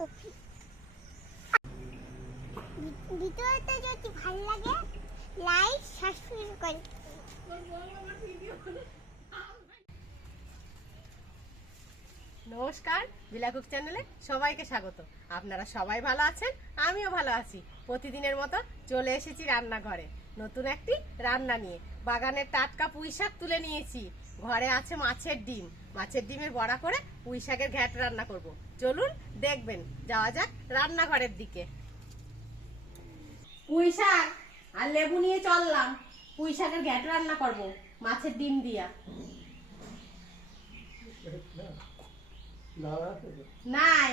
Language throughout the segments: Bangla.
কপি ভিডিওটা যদি ভালো লাগে লাইক সাবস্ক্রাইব করে নমস্কার, বিলাকুক চ্যানেলে সবাইকে স্বাগত। আপনারা সবাই ভালো আছেন? আমিও ভালো আছি। প্রতিদিনের মতো চলে এসেছি রান্নাঘরে। নতুন একটি রান্না নিয়ে। বাগানের টাটকা পুঁই শাক তুলে নিয়েছি। ঘরে আছে মাছের ডিম। মাছের ডিমের বড়া করে পুঁই শাকের ঘ্যাট রান্না করব। চলুন দেখবেন। যাওয়া যাক রান্নাঘরের দিকে। পুঁই শাক আর লেবু নিয়ে চললাম। পুঁই শাকের ঘ্যাট রান্না করব। মাছের ডিম দিয়া। নাই।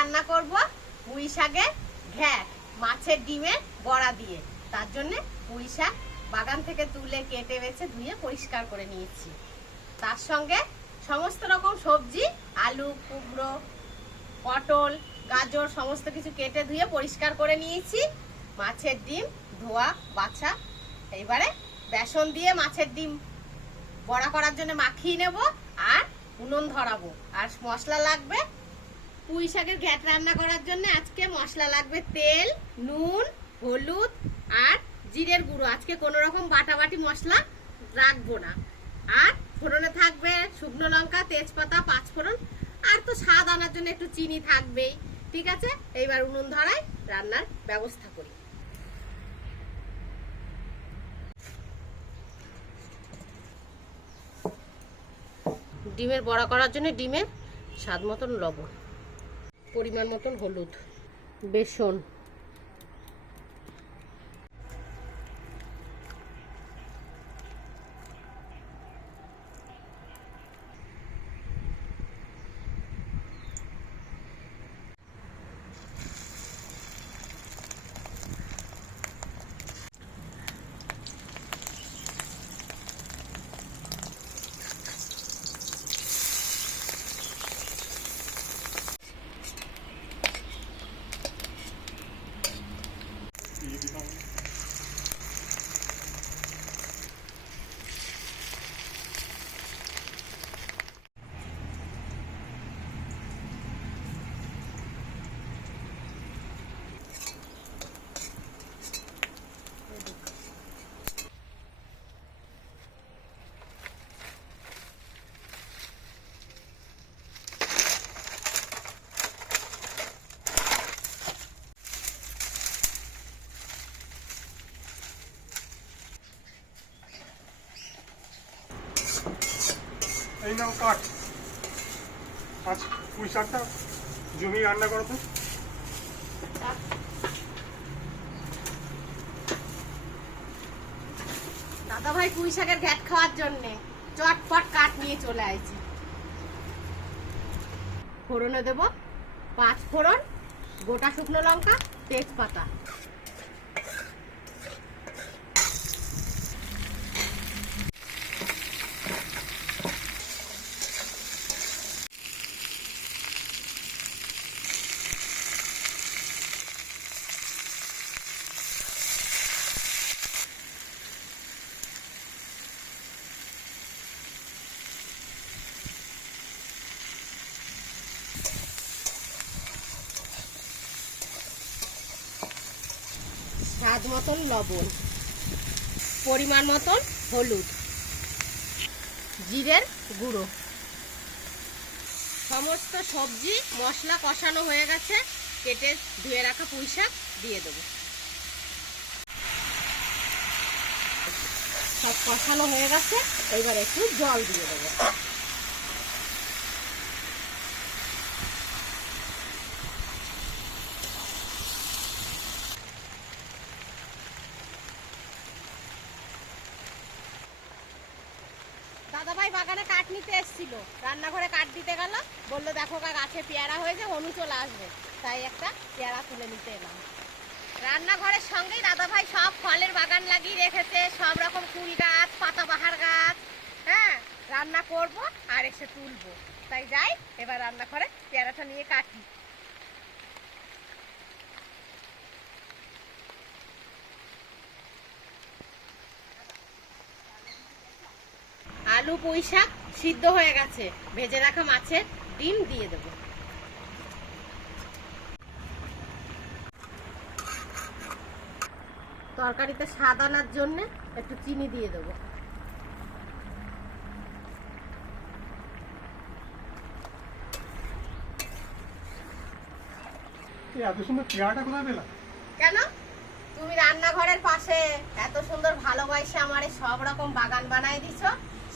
রান্না করব পুঁই শাকে ঘ্যাট, মাছের ডিমে বড়া দিয়ে। তার জন্য পুঁই শাক বাগান থেকে তুলে কেটে বেছে ধুয়ে পরিষ্কার করে নিয়েছি। তার সঙ্গে সমস্ত রকম সবজি, আলু, কুমড়ো, পটল, গাজর সমস্ত কিছু কেটে ধুয়ে পরিষ্কার করে নিয়েছি। মাছের ডিম, ধোয়া, বাছা এবারে বেসন দিয়ে মাছের ডিম বড়া করার জন্য মাখিয়ে নেব আর উনুন ধরাবো। আর মশলা লাগবে পুঁই শাকের ঘ্যাট রান্না করার জন্য আজকে মশলা লাগবে তেল, নুন, হলুদ আর জিরের গুঁড়ো। আজকে কোনো রকম বাটাবাটি মশলা রাখব না। আর ফোড়নে থাকবে শুকনো লঙ্কা, তেজপাতা, পাঁচফোড়ন আর তো স্বাদ আনার জন্য একটু চিনি থাকবেই। ঠিক আছে? এইবার উনুন ধরায় রান্নার ব্যবস্থা করি। ডিমের বড়া করার জন্য ডিমের স্বাদ মতন লবণ। পরিমাণ মতন হলুদ। বেসন। নাও কাঠ আজ পুঁই শাকটা জমি রান্না করো তো। দাদা ভাই পুঁই শাকের ঘ্যাট খাওয়ার জন্য চটপট কাঠ নিয়ে চলে আইছি। ফোড়নে দেব পাঁচ ফোড়ন গোটা শুকনো লঙ্কা, তেজপাতা। স্বাদ মতন লবণ, পরিমাণ মতন হলুদ, জিরের গুঁড়ো। সমস্ত সবজি মশলা কষানো হয়ে গেছে, কেটে ধুয়ে রাখা পুঁই শাক দিয়ে দেবো। সব কষানো হয়ে গেছে, এবার একটু জল দিয়ে দেবো। দাদাভাই বাগানে কাঠ নিতে এসেছিল। রান্নাঘরে কাঠ দিতে গেল, বলল, দেখো কা গাছে পেয়ারা হয়েছে অনু চলে আসবে। তাই একটা পেয়ারা তুলে নিতে এলাম। রান্নাঘরের সঙ্গেই দাদাভাই সব ফলের বাগান লাগিয়ে রেখেছে, সব রকম ফুল গাছ পাতাবাহার গাছ হ্যাঁ রান্না করব আর এসে তুলবো। তাই যাই, এবার রান্নাঘরে পেয়ারাটা নিয়ে কাটি। আলু পুঁই শাক সিদ্ধ হয়ে গেছে। ভেজে রাখা মাছের ডিম দিয়ে দেব। তরকারিতে স্বাদ আনার জন্য একটু চিনি দিয়ে দেবো। এত সুন্দর পেয়ারাটা কোথায় পেলাম? কেন? তুমি রান্নাঘরের পাশে এত সুন্দর ভালোবাসে আমারে সব রকম বাগান বানাই দিছো।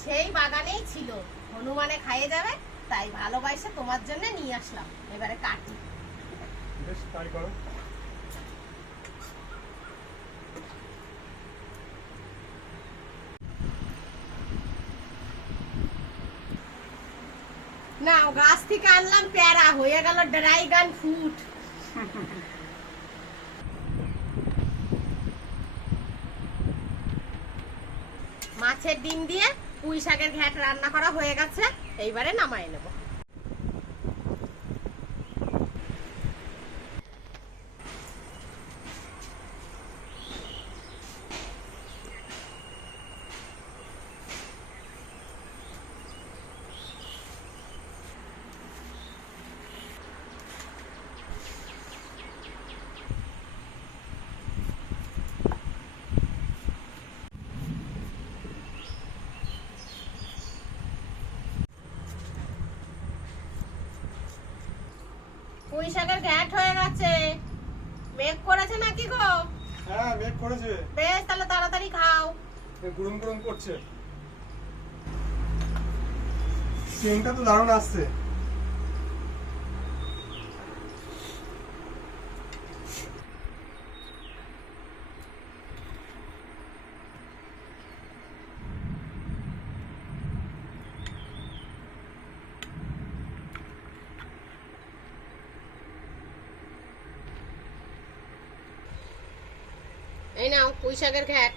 সেই বাগানেই ছিল। হনুমানে খাইয়ে যাবে তাই ভালোবাসে তোমার জন্য নিয়ে আসলাম। এবারে কাটি। বেশ তাই করো। না গাছ থেকে আনলাম প্যারা হয়ে গেল ড্রাইগান ফ্রুট। মাছের ডিম দিয়ে পুঁই শাকের ঘ্যাট রান্না করা হয়ে গেছে এইবারে নামাই নেব। পুঁই শাকের ঘ্যাট হয়ে গেছে। মেঘ করেছে নাকি গো? হ্যাঁ মেঘ করেছে। বেশ তাহলে তাড়াতাড়ি খাও। গুড়ুম গুড়ুম করছে। ট্রেনটা তো দারুণ আসছে। এই নাও পুঁই শাকের ঘ্যাট।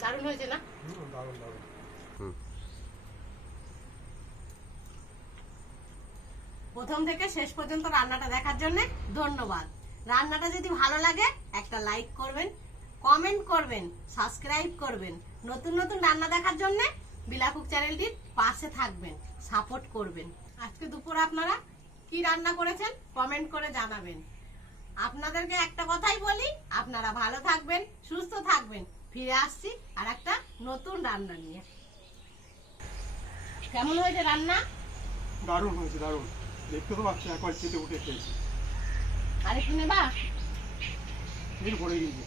দারুণ হয়েছে না? দারুণ দারুণ। প্রথম থেকে শেষ পর্যন্ত রান্নাটা দেখার জন্য ধন্যবাদ। রান্নাটা যদি ভালো লাগে একটা লাইক করবেন কমেন্ট করবেন সাবস্ক্রাইব করবেন। নতুন নতুন রান্না দেখার জন্য বিলাকুক চ্যানেলটির পাশে থাকবেন সাপোর্ট করবেন। আজকে দুপুরে আপনারা কি রান্না করেছেন কমেন্ট করে জানাবেন। আপনাদেরকে একটা কথাই বলি আপনারা ভালো থাকবেন সুস্থ থাকবেন। ফিরে আসছি আর একটা নতুন রান্না নিয়ে। কেমন হয়েছে রান্না? দারুণ হয়েছে দারুণ। দেখতে তো পাচ্ছি একবার চেটে উঠে খেয়েছি। আরেকটু নেবা? এই ভরে গিয়েছে